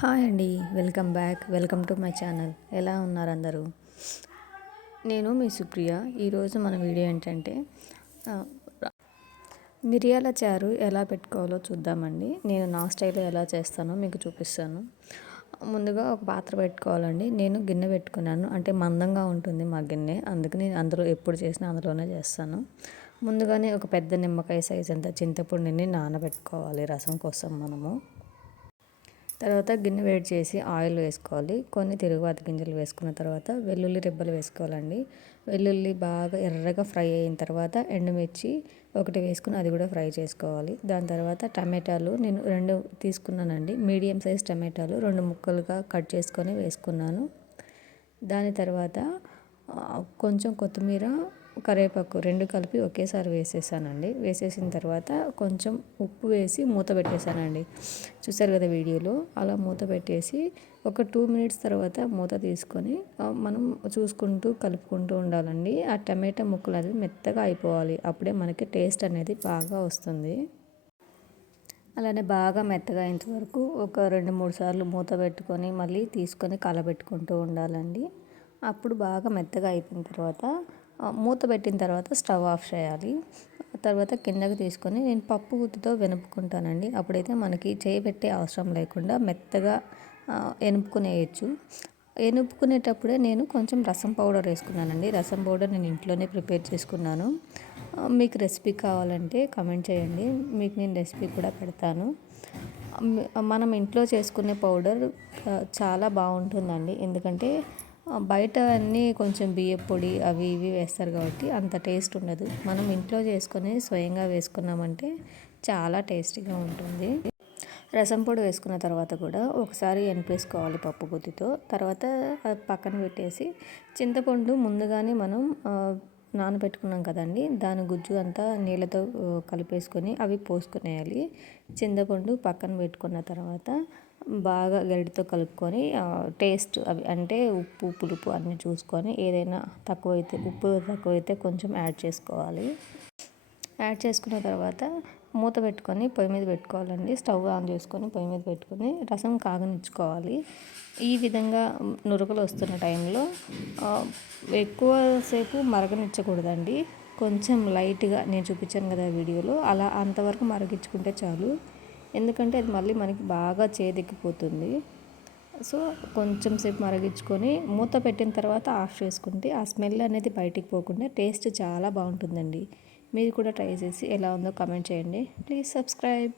Hi అండి welcome back welcome to my channel. ఎలా ఉన్నారు అందరూ? నేను మీ సుప్రియ. ఈరోజు మన వీడియో ఏంటంటే మిరియాల చారు ఎలా పెట్టుకోవాలో చూద్దామండి. నేను నా స్టైల్లో ఎలా చేస్తానో మీకు చూపిస్తాను. ముందుగా ఒక పాత్ర పెట్టుకోవాలండి. నేను గిన్నె పెట్టుకున్నాను. అంటే మందంగా ఉంటుంది మా గిన్నె. అందుకని అందులో ఎప్పుడు చేసినా అందులోనే చేస్తాను. ముందుగానే ఒక పెద్ద నిమ్మకాయ సైజ్ అంత చింతపండుని నానబెట్టుకోవాలి రసం కోసం మనము. తర్వాత గిన్నె వేడి చేసి ఆయిల్ వేసుకోవాలి. కొన్ని తిరుగుబాతి గింజలు వేసుకున్న తర్వాత వెల్లుల్లి రెబ్బలు వేసుకోవాలండి. వెల్లుల్లి బాగా ఎర్రగా ఫ్రై అయిన తర్వాత ఎండుమిర్చి ఒకటి వేసుకుని అది కూడా ఫ్రై చేసుకోవాలి. దాని తర్వాత టమాటాలు నేను రెండు తీసుకున్నానండి. మీడియం సైజ్ టమాటాలు రెండు ముక్కలుగా కట్ చేసుకొని వేసుకున్నాను. దాని తర్వాత కొంచెం కొత్తిమీర కరివేపాకు రెండు కలిపి ఒకేసారి వేసేసానండి. వేసేసిన తర్వాత కొంచెం ఉప్పు వేసి మూత పెట్టేశానండి. చూసారు కదా వీడియోలో? అలా మూత పెట్టేసి ఒక టూ మినిట్స్ తర్వాత మూత తీసుకొని మనం చూసుకుంటూ కలుపుకుంటూ ఉండాలండి. ఆ టమాటా ముక్కలు అది మెత్తగా అయిపోవాలి. అప్పుడే మనకి టేస్ట్ అనేది బాగా వస్తుంది. అలానే బాగా మెత్తగా అయినంత వరకు ఒక రెండు మూడు సార్లు మూత పెట్టుకొని మళ్ళీ తీసుకొని కలబెట్టుకుంటూ ఉండాలండి. అప్పుడు బాగా మెత్తగా అయిపోయిన తర్వాత మూత పెట్టిన తర్వాత స్టవ్ ఆఫ్ చేయాలి. తర్వాత కిందకి తీసుకొని నేను పప్పు గుత్తితో వెనుపుకుంటానండి. అప్పుడైతే మనకి చేయి పెట్టే అవసరం లేకుండా మెత్తగా ఎనుపుకునేయచ్చు. ఎనుపుకునేటప్పుడే నేను కొంచెం రసం పౌడర్ వేసుకున్నానండి. రసం పౌడర్ నేను ఇంట్లోనే ప్రిపేర్ చేసుకున్నాను. మీకు రెసిపీ కావాలంటే కమెంట్ చేయండి. మీకు నేను రెసిపీ కూడా పెడతాను. మనం ఇంట్లో చేసుకునే పౌడర్ చాలా బాగుంటుందండి. ఎందుకంటే బయట అన్నీ కొంచెం బియ్యం పొడి అవి ఇవి వేస్తారు కాబట్టి అంత టేస్ట్ ఉండదు. మనం ఇంట్లో చేసుకొని స్వయంగా వేసుకున్నామంటే చాలా టేస్టీగా ఉంటుంది. రసం పొడి వేసుకున్న తర్వాత కూడా ఒకసారి ఎనిపేసుకోవాలి పప్పు గుత్తితో. తర్వాత పక్కన పెట్టేసి చింతపండు ముందుగానే మనం నానబెట్టుకున్నాం కదండి. దాని గుజ్జు అంతా నీళ్ళతో కలిపేసుకొని అవి పోసుకునేయాలి. చింతపండు పక్కన పెట్టుకున్న తర్వాత బాగా గరిటతో కలుపుకొని టేస్ట్ అవి అంటే ఉప్పు పులుపు అన్నీ చూసుకొని ఏదైనా తక్కువైతే ఉప్పు తక్కువైతే కొంచెం యాడ్ చేసుకోవాలి. యాడ్ చేసుకున్న తర్వాత మూత పెట్టుకొని పొయ్యి మీద పెట్టుకోవాలండి. స్టవ్ ఆన్ చేసుకొని పొయ్యి మీద పెట్టుకొని రసం కాగనిచ్చుకోవాలి. ఈ విధంగా నురుకలు వస్తున్న టైంలో ఎక్కువసేపు మరగనిచ్చకూడదండి. కొంచెం లైట్గా నేను చూపించాను కదా వీడియోలో అలా అంతవరకు మరగించుకుంటే చాలు. ఎందుకంటే అది మళ్ళీ మనకి బాగా చేదెక్కిపోతుంది. సో కొంచెం సేపు మరగించుకొని మూత పెట్టిన తర్వాత ఆఫ్ చేసుకుంటే ఆ స్మెల్ అనేది బయటికి పోకుండా టేస్ట్ చాలా బాగుంటుందండి. మీరు కూడా ట్రై చేసి ఎలా ఉందో కమెంట్ చేయండి. Please subscribe.